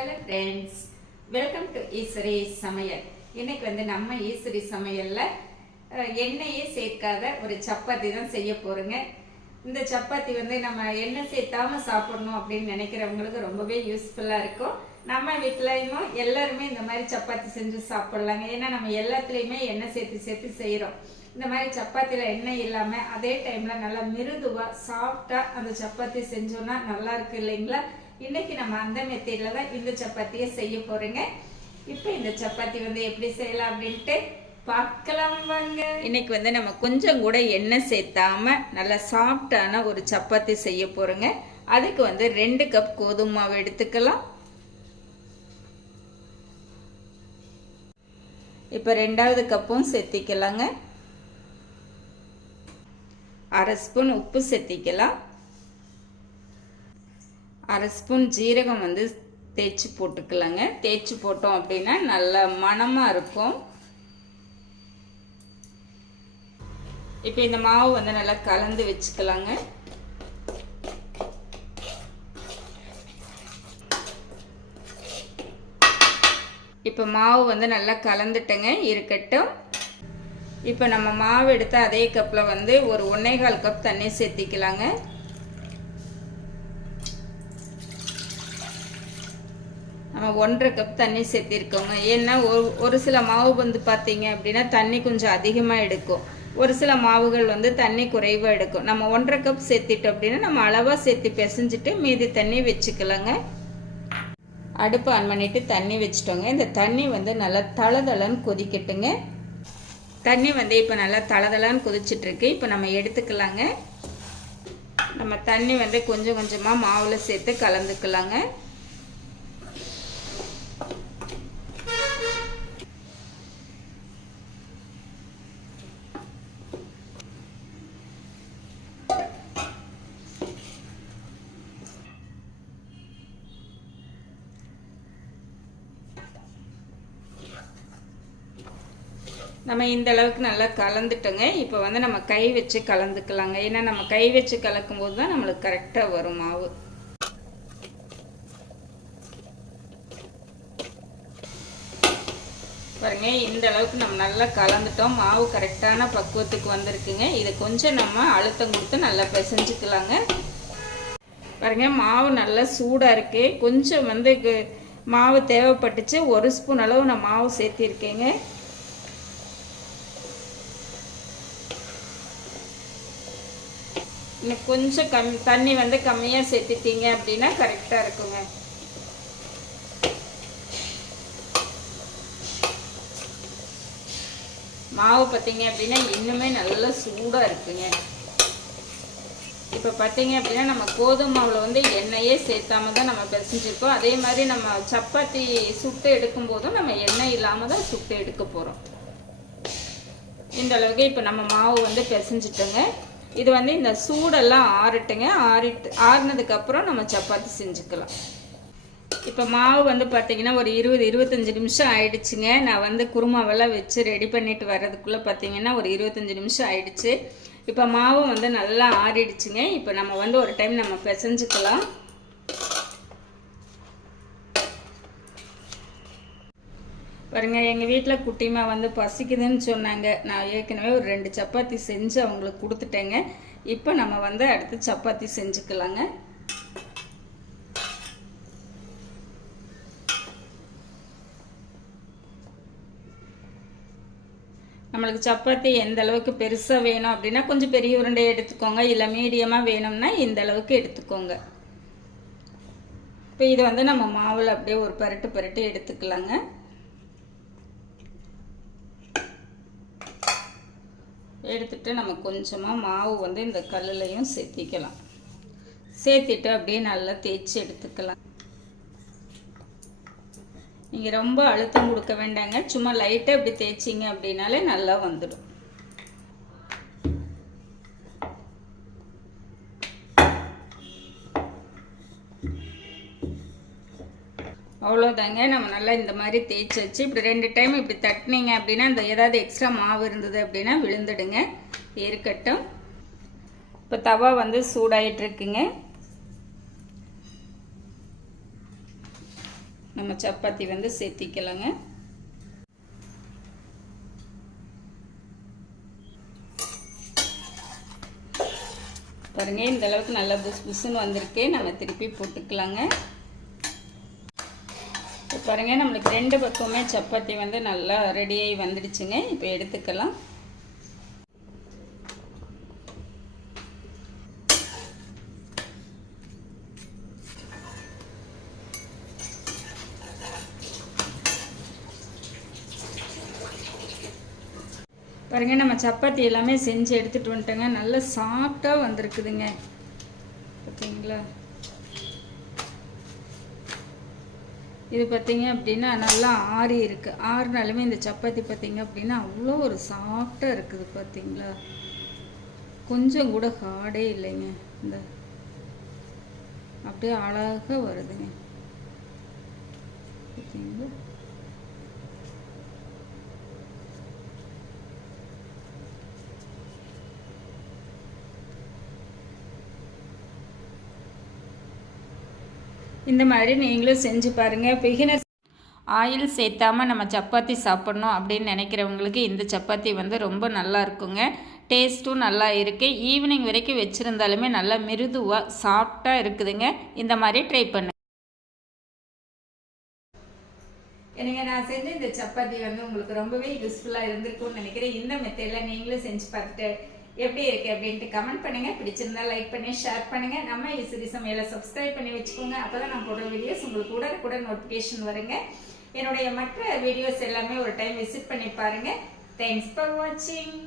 Hello friends welcome to Eswari சமையல் இன்னைக்கு வந்து நம்ம ஈஸ்வரி சமையலில் எண்ணெயே சேர்க்காத ஒரு சப்பாத்தி தான் செய்ய போகிறோங்க இந்த சப்பாத்தி வந்து நம்ம எண்ணெய் சேர்த்தாம சாப்பிடணும் அப்படின்னு நினைக்கிறவங்களுக்கு ரொம்பவே யூஸ்ஃபுல்லாக இருக்கும். நம்ம வீட்லயும் எல்லாருமே இந்த மாதிரி சப்பாத்தி செஞ்சு சாப்பிட்லாங்க. ஏன்னா நம்ம எல்லாத்துலேயுமே எண்ணெய் சேர்த்து சேர்த்து செய்கிறோம் இந்த மாதிரி சப்பாத்தியில் எண்ணெய் இல்லாமல் அதே டைமில் நல்லா மிருதுவாக சாஃப்டாக அந்த சப்பாத்தி செஞ்சோன்னா நல்லா இருக்கு இல்லைங்களா? இன்னைக்கு நம்ம அந்த மெத்தேடில் தான் இந்த சப்பாத்தியை செய்ய போகிறோங்க இப்போ இந்த சப்பாத்தி வந்து எப்படி செய்யலாம் அப்படின்ட்டு பார்க்கலாம் வாங்க. இன்னைக்கு வந்து நம்ம கொஞ்சம் கூட எண்ணெய் சேர்த்தாம நல்லா சாஃப்டான ஒரு சப்பாத்தி செய்ய போகிறோங்க அதுக்கு வந்து ரெண்டு கப் கோதுமை மாவு எடுத்துக்கலாம். இப்போ ரெண்டாவது கப்பும் சேர்த்திக்கலாங்க. அரை ஸ்பூன் உப்பு சேர்த்திக்கலாம். அரை ஸ்பூன் ஜீரகம் வந்து தேய்ச்சி போட்டுக்கலாங்க. தேய்ச்சி போட்டோம் அப்படின்னா நல்ல மணமாக இருக்கும். இப்போ இந்த மாவு வந்து நல்லா கலந்து வச்சுக்கலாங்க. இப்போ மாவு வந்து நல்லா கலந்துட்டேங்க இருக்கட்டும். இப்போ நம்ம மாவு எடுத்து அதே கப்பில் வந்து ஒரு ஒன்றே கால் கப் தண்ணி சேர்த்திக்கலாங்க. ஒன்றரை கப் தண்ணி சேர்த்திருக்கோங்க. ஏன்னா ஒரு ஒரு சில மாவு வந்து பார்த்தீங்க அப்படின்னா தண்ணி கொஞ்சம் அதிகமாக எடுக்கும். ஒரு சில மாவுகள் வந்து தண்ணி குறைவாக எடுக்கும். நம்ம ஒன்றரை கப் சேர்த்திட்டோம் அப்படின்னா நம்ம அளவாக சேர்த்து பிசைஞ்சிட்டு மீதி தண்ணி வச்சுக்கலாங்க. அடுப்பு ஆன் பண்ணிவிட்டு தண்ணி வச்சுட்டோங்க. இந்த தண்ணி வந்து நல்லா தளதளன்னு கொதிக்கட்டுங்க. தண்ணி வந்து இப்போ நல்லா தளதளன்னு கொதிச்சிட்ருக்கு. இப்போ நம்ம எடுத்துக்கலாங்க. நம்ம தண்ணி வந்து கொஞ்சம் கொஞ்சமாக மாவில் சேர்த்து கலந்துக்கலாங்க. நம்ம இந்த அளவுக்கு நல்லா கலந்துட்டோங்க. இப்போ வந்து நம்ம கை வச்சு கலந்துக்கலாங்க. ஏன்னா நம்ம கை வச்சு கலக்கும் போது தான் நம்மளுக்கு கரெக்டாக வரும் மாவு. பாருங்க இந்த அளவுக்கு நம்ம நல்லா கலந்துட்டோம். மாவு கரெக்டான பக்குவத்துக்கு வந்திருக்குங்க. இதை கொஞ்சம் நம்ம அழுத்தம் கொடுத்து நல்லா பிசைஞ்சுக்கலாங்க. பாருங்க மாவு நல்லா சூடாக இருக்கு. கொஞ்சம் வந்து மாவு தேவைப்பட்டுச்சு. ஒரு ஸ்பூன் அளவு நான் மாவு சேர்த்திருக்கேங்க. இன்னும் கொஞ்சம் கம் தண்ணி வந்து கம்மியாக சேர்த்துட்டீங்க அப்படின்னா கரெக்டாக இருக்குங்க. மாவு பார்த்தீங்க அப்படின்னா இன்னுமே நல்லா சூடாக இருக்குங்க. இப்போ பார்த்தீங்க அப்படின்னா நம்ம கோதுமை மாவில் வந்து எண்ணெயே சேர்த்தாம தான் நம்ம பிசைஞ்சிருக்கோம். அதே மாதிரி நம்ம சப்பாத்தி சுட்டு எடுக்கும் போதும் நம்ம எண்ணெய் இல்லாமல் தான் சுட்டு எடுக்க போகிறோம் இந்த அளவுக்கு இப்போ நம்ம மாவு வந்து பிசைஞ்சிட்டோங்க. இது வந்து இந்த சூடெல்லாம் ஆறட்டுங்க. ஆறிட்டு ஆறுனதுக்கப்புறம் நம்ம சப்பாத்தி செஞ்சுக்கலாம். இப்போ மாவு வந்து பார்த்தீங்கன்னா ஒரு இருபது இருபத்தஞ்சி நிமிஷம் ஆயிடுச்சுங்க. நான் வந்து குருமாவெல்லாம் வச்சு ரெடி பண்ணிட்டு வர்றதுக்குள்ளே பார்த்தீங்கன்னா ஒரு இருபத்தஞ்சி நிமிஷம் ஆயிடுச்சு. இப்போ மாவும் வந்து நல்லா ஆறிடுச்சுங்க. இப்போ நம்ம வந்து ஒரு டைம் நம்ம பிசைஞ்சுக்கலாம். பாருங்க எங்கள் வீட்டில் குட்டிமா வந்து பசிக்குதுன்னு சொன்னாங்க. நான் ஏற்கனவே ஒரு ரெண்டு சப்பாத்தி செஞ்சு அவங்களுக்கு கொடுத்துட்டேங்க. இப்போ நம்ம வந்து அடுத்து சப்பாத்தி செஞ்சுக்கலாங்க. நம்மளுக்கு சப்பாத்தி எந்த அளவுக்கு பெருசாக வேணும் அப்படின்னா கொஞ்சம் பெரிய உருண்டை எடுத்துக்கோங்க. இல்லை மீடியமாக வேணும்னா இந்த அளவுக்கு எடுத்துக்கோங்க. இப்போ இது வந்து நம்ம மாவில் அப்படியே ஒரு பரட்டு பரட்டு எடுத்துக்கலாங்க. எடுத்துகிட்டு நம்ம கொஞ்சமாக மாவு வந்து இந்த கல்லுலையும் சேர்த்திக்கலாம். சேர்த்திட்டு அப்படியே நல்லா தேய்ச்சி எடுத்துக்கலாம். நீங்கள் ரொம்ப அழுத்தம் கொடுக்க வேண்டாங்க. சும்மா லைட்டாக இப்படி தேய்ச்சிங்க அப்படின்னாலே நல்லா வந்துடும். அவ்வளோதாங்க நம்ம நல்லா இந்த மாதிரி தேய்ச்சி வச்சு இப்படி ரெண்டு டைம் இப்படி தட்டினீங்க அப்படின்னா இந்த ஏதாவது எக்ஸ்ட்ரா மாவு இருந்தது அப்படின்னா விழுந்துடுங்க. இருக்கட்டும் இப்போ தவா வந்து சூடாயிட்ருக்குங்க நம்ம சப்பாத்தி வந்து சேர்த்திக்கலாங்க. பாருங்க இந்த அளவுக்கு நல்லா புஸ் புஸ்ன்னு வந்திருக்கு. நம்ம திருப்பி போட்டுக்கலாங்க. பாருங்கள் நம்மளுக்கு ரெண்டு பக்கமே சப்பாத்தி வந்து நல்லா ரெடியாகி வந்துடுச்சுங்க. இப்போ எடுத்துக்கலாம். பாருங்க நம்ம சப்பாத்தி எல்லாமே செஞ்சு எடுத்துகிட்டு வந்துட்டோங்க. நல்லா சாஃப்டாக வந்திருக்குதுங்க. பார்த்தீங்களா இது பார்த்தீங்க அப்படின்னா நல்லா ஆறி இருக்குது ஆறுனாலுமே இந்த சப்பாத்தி பார்த்தீங்க அப்படின்னா அவ்வளோ ஒரு சாஃப்டாக இருக்குது பார்த்தீங்களா கொஞ்சம் கூட ஹார்டே இல்லைங்க. இந்த அப்படியே அழகாக வருதுங்க. பார்த்தீங்களா இந்த மாதிரி நீங்களும் செஞ்சு பாருங்கள் பிகினர் ஆயில் சேர்த்தாம நம்ம சப்பாத்தி சாப்பிட்ணும் அப்படின்னு நினைக்கிறவங்களுக்கு இந்த சப்பாத்தி வந்து ரொம்ப நல்லா இருக்குங்க. டேஸ்ட்டும் நல்லா இருக்குது ஈவினிங் வரைக்கும் வச்சுருந்தாலுமே நல்லா மிருதுவாக சாஃப்டாக இருக்குதுங்க. இந்த மாதிரி ட்ரை பண்ணு எனக்கு நான் செஞ்ச இந்த சப்பாத்தி வந்து உங்களுக்கு ரொம்பவே யூஸ்ஃபுல்லாக இருந்திருக்கும்னு நினைக்கிறேன். இந்த மெத்தடில் நீங்களும் செஞ்சு பார்த்துட்டு எப்படி இருக்கு அப்படின்ட்டு கமெண்ட் பண்ணுங்க. பிடிச்சிருந்தா லைக் பண்ணி ஷேர் பண்ணுங்க. நம்ம இசுரி சமையலை சப்ஸ்கிரைப் பண்ணி வச்சுக்கோங்க. அப்பதான் நான் போடுற வீடியோஸ் உங்களுக்கு உடனுக்குடன் நோட்டிஃபிகேஷன் வருங்க. என்னுடைய மற்ற வீடியோஸ் எல்லாமே ஒரு டைம் விசிட் பண்ணி பாருங்க. தேங்க்ஸ் ஃபார் வாட்சிங்